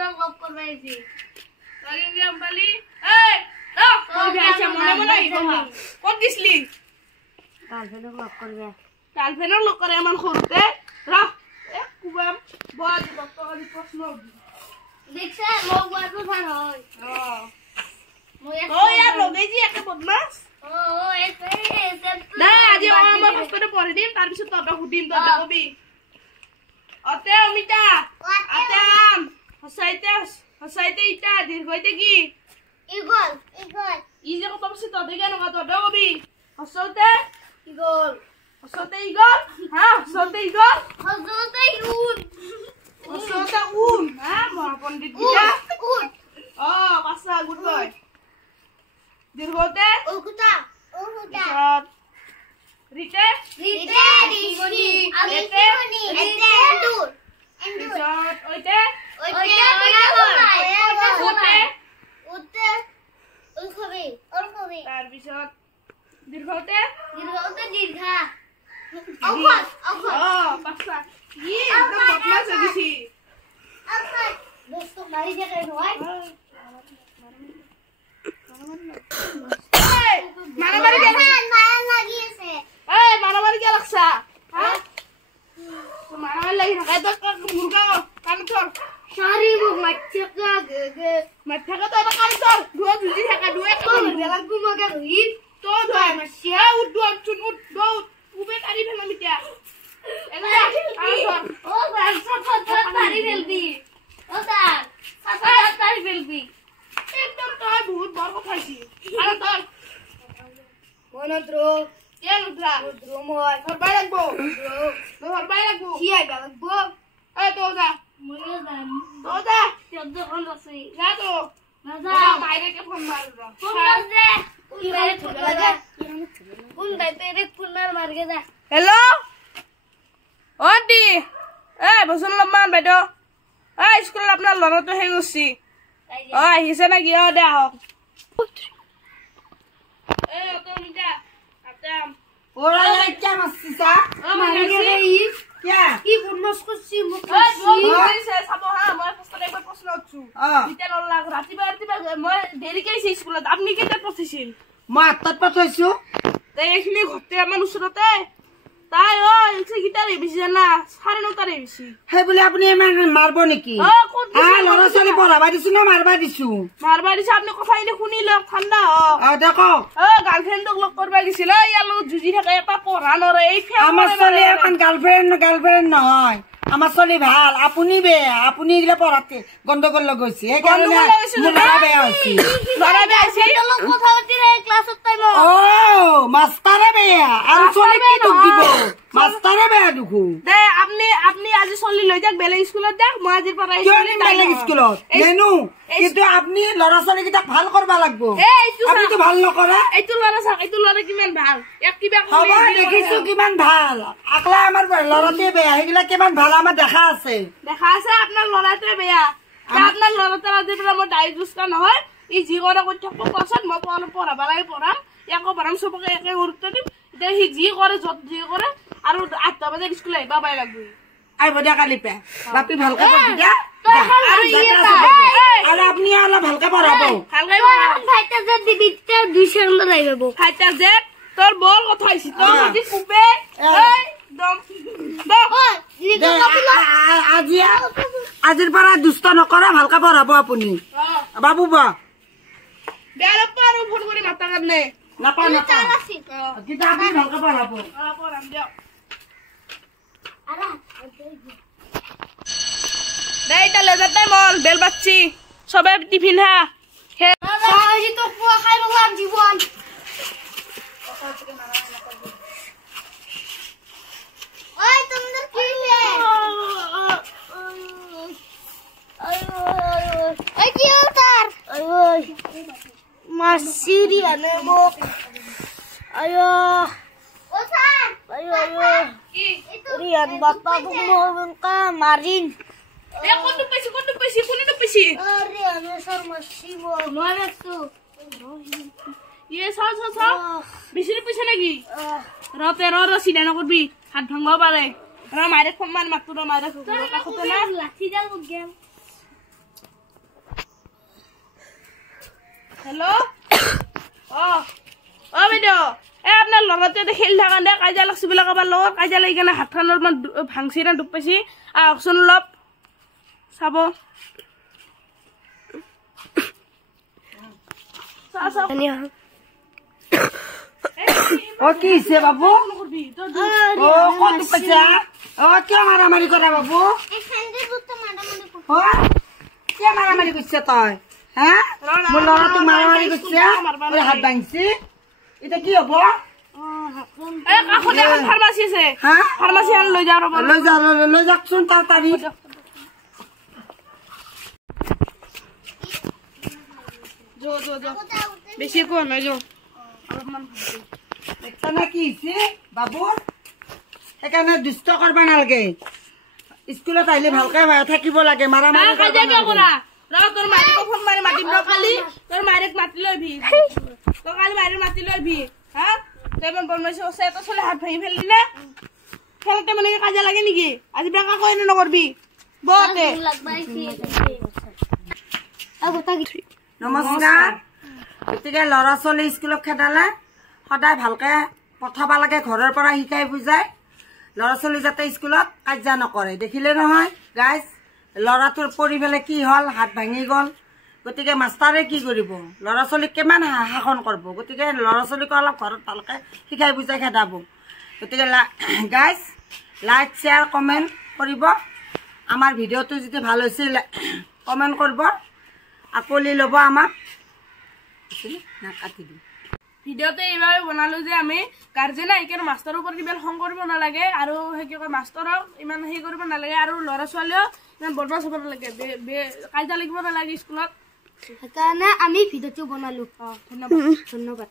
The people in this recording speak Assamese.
গার্লফ্রেন্ড লক করবে আইছি তাই গেম বালি এই কই যাইছে মনে মনে কথা কোন দিছলি গার্লফ্রেন্ড লক করবে গার্লফ্রেন্ড লক করে এমন করতে রা এক কুবাম বাদ ডক্টর প্রশ্ন দেখছে লোক বাজু ফার হয় ও यार লগেজি একটা বদমাস ও এসে না আজি আমার হস্পিটালে পড়ে দিন তার পিছত তবে হুদিন তো কবি অতে অমিতা আতাম হসাইতে ইটা দীর্ঘইতে কি ইগল ই যে কত বসে তবে কেন কত কবি হসাইতে ইগল হ্যাঁ হসাইতে ইগল হজরতে ইউন হসাইতে উন হ্যাঁ মহাপণ্ডিত বিটা ও পাঁচটা গুড বয় দীর্ঘতে ওকুতা পিছত রিতে রিশি এতে এন্ডুর পিছত ওইতে উতে ওলখবি তার পিছত দীর্ঘতে দীর্ঘা অখত ও পাঁচটা ই একদম বদমাস হয়ে গেছি দোস্ত মারি দে রে ভাই মারামারি কে লাগিয়েছে এই মারামারি কে লাগছা হ্যাঁ মারামারি লাগি থাকে তো মুরগা কান তোর সারি মুখ মাছকা গে মাথাকা তো এটা কান তোর দুয়া জুজি থাকা দুয়া কান বেলার গুমকে রই তো ধয় মাছিয়া উডুয়া চুন দো উবে কারি ফেলা মিটিয়া এলা কান তোর ও সাত তারি ফেলবি ও স্যার সাত তারি ফেলবি একদম তো বহুত বড় কথা হইছি আর তোর মনদ্র কে লুদ্রা দ্রময় তোর বাই লাগবো তোর বাই লাগবো কি আইবা লাগবো এই তো যা মইও জান তো যা চোদ্দ কোন আছে যা তো না যা যা বাইরে কে ফোন মার ফোন দে কোন বাইরে ফোন লাগা কোন বাইরে ফোন মার গে যা হেল্ল' অন্টি এই বচন অলপমান বাইদেউ এই স্কুলত আপোনাৰ ল'ৰাটো সেই গৈছি অ আহিছে নেকি অ দে আহক এই অটো মিটা আতাম ওরা একটা মাসিসা মারি গে ই কে কি বদমাস করছি মুখ এই গৈছে চাব হা মই ফাৰ্ষ্টতে একবাৰ প্ৰশ্ন উঠছো অ এতিয়া নলাগ ৰাতিপুৱা মই দেৰিকে আহিছে স্কুলত আপুনি কেইটা পঠিছিল মই আত্তাত পাঠাইছো এইখিনি ঘৰতে আমাৰ ওচৰতে তাই ও এলছে গিটারে বেশি না 9:30 বেশি হে বলে আপনি এমান মারব নাকি ও কোন লড়া চলি পড়াবা দিছু না মারবা দিছু মারবা দিছে আপনি কথা ইনে শুনিল ঠান্ডা দেখো ও গার্লফ্রেন্ডক লগ করবা গিছিল ইয়ার লগ জুজি থাকে এটা পড়া নরে এই আমার চলি এখন গার্লফ্রেন্ড নহয় আমার চলি ভাল আপনি বেয়া আপনি এগুলা পড়াতে গন্ডগোল লগইছে এই কারণে মুরা বেয়া হইছে লড়া বেয়াছি লোক কথা হতি রে ক্লাসত টাইম ও মাস্টারে বেয়া আর চলি কি দুখ দিব মাস্টারে বেয়া দুখু দে আপনি আজি চলি লৈ যাক বেলে স্কুলত যাক মই আজিৰ পৰা কিয়নি বেলেগ স্কুলত নেনু কিন্তু আপনি লড়া চলি কিটা ভাল করবা লাগবো আপনি তো ভাল নকৰা এইটো লড়া চাক এইটো লড়া কিমান ভাল এক কিবা হ'ব দেখিছো কিমান ভাল আকলা আমাৰ লড়াতে বেয়া হেগিলা কিমান ভাল আমাৰ দেখা আছে আপনাৰ লড়াটোৱে বেয়া আপনাৰ লড়াতে আজি পৰা মই ডাইজুস কা নহয় ই জি কৰে কৈ থাকব ক্লাছত মই পঢ়াবা লাগে পঢ়াম একো পঢ়াম সবকে একে গুৰুত্ব দিম এতিয়া সি জি কৰে যত জি কৰে আৰু 8টা বজাত স্কুল আহিবা পাই লাগবো আইব দে কালি পে বাপি ভালকে পঢ়ি দে আৰু আপনি অলপ ভালকে পঢ়াব ভালকে পঢ়াম ভাইটা যে দিবিতে 200 টাকা লাইব ফাইটা যে তোর বল কথা হইছি তোর যদি কুপে এই দম আজিৰ পৰা দুষ্ট নকৰা ভালকে পঢ়াব আপুনি বাবু বা বেয়া পাৰো ফোন কৰি মাতা কাৰণে নাপা কিন্তু আপুনি ভালকে পঢ়াব পঢ়াম দিয়ক দে এটা লেজাৰ টাইম হল বেল বাচ্ছি সবে টিফিন হা সাজি তো পুয়া খাই বলাম জীবন ওই তোমাদের কি রে ওই কি উতার ওই মাসিরি আনেবো আয়ো ও স্যার আয়ো আয়ো কি রিয়ান বাপ্পা বুমন কা মারিন এ কোন পেছি আরে আমি স্যার মাসিবো নয় তো ইয়ে সাও বেশি পয়সা নাকি রতে সিনা নকরবি হাত ভাঙবা পারে মায়ের ফোন মার মাত্র মায়ের কাকতে না লাঠি ডাল গেম হেল্ল' অ বাইদেউ এই আপোনাৰ ল'ৰাটোৱে খেলি থকা দে কাজিয়া লাগছি বোলে কাৰোবাৰ লগত কাজিয়া লাগি কেনে হাতখন অলপমান ভাংছি না দুখ পাইছি আহকচোন অলপ চাব কি হৈছে বাবু কত দুখ পাইছা কিয় মাৰামাৰি কৰা বাবু কিয় মাৰামাৰি কৰিছে তই হা মোৰ ল'ৰাটোক মাৰামাৰি কৰিছে হাত ভাঙিছে এতিয়া কি হব কাষতে এখন ফাৰ্মাচী আছে ফাৰ্মাচী লৈ যাওঁ ৰ'ব লৈ যাওকচোন তাড়াতাড়ি বেছি কোৱা নাই যো দেখছানে কি হৈছে বাবু সেইকাৰণে দুষ্ট কৰিব নালাগে স্কুলত আহিলে ভালকে থাকিব লাগে মাৰামাৰি কাজিয়া কিয় কৰা তোৰ মায়েকক ফোন মাৰি মাতিম ৰ কালি তোৰ মায়েক মাতি লৈ ভি তই কালি মায়েক মাতি লৈ ভি হা তই বনমাইছো তই চলে হাত ভাঙি ফেললি নে খেলতে মানে কাজিয়া লাগে নেকি আজি পৰা কাকো এনে নকৰবি বতে নমস্কাৰ গতিকে ল'ৰা ছোৱালী স্কুলত খেদালে সদায় ভালকে পঠাব লাগে ঘৰৰ পৰা শিকাই বুজাই ল'ৰা ছোৱালী যাতে স্কুলত কাজিয়া নকৰে দেখিলে নহয় গাইজ ল'ৰাটোৰ পৰি পেলাই কি হ'ল হাত ভাঙি গ'ল গতিকে মাষ্টাৰে কি কৰিব ল'ৰা ছোৱালীক কিমান শাসন কৰিব গতিকে ল'ৰা ছোৱালীকো অলপ ঘৰত ভালকে শিকাই বুজাই খেদাব গতিকে গাইজ লাইক শ্বেয়াৰ কমেণ্ট কৰিব আমাৰ ভিডিঅ'টো যদি ভাল হৈছে কমেণ্ট কৰিব আকলি ল'ব আমাক কাটি দিম ভিডিঅ'তে এইভাবে বনালো যে আমি গাৰ্জেনে এইকাৰণে মাষ্টাৰৰ ওপৰত ইমান খং কৰিব নালাগে আৰু সেই কি কয় মাষ্টাৰক ইমান সেই কৰিব নালাগে আৰু ল'ৰা ছোৱালীও ইমান বদমাছ হ'ব নালাগে কাজিয়া লাগিব নালাগে স্কুলত সেইকাৰণে আমি ভিডিঅ'টো বনালো ধন্যবাদ ধন্যবাদ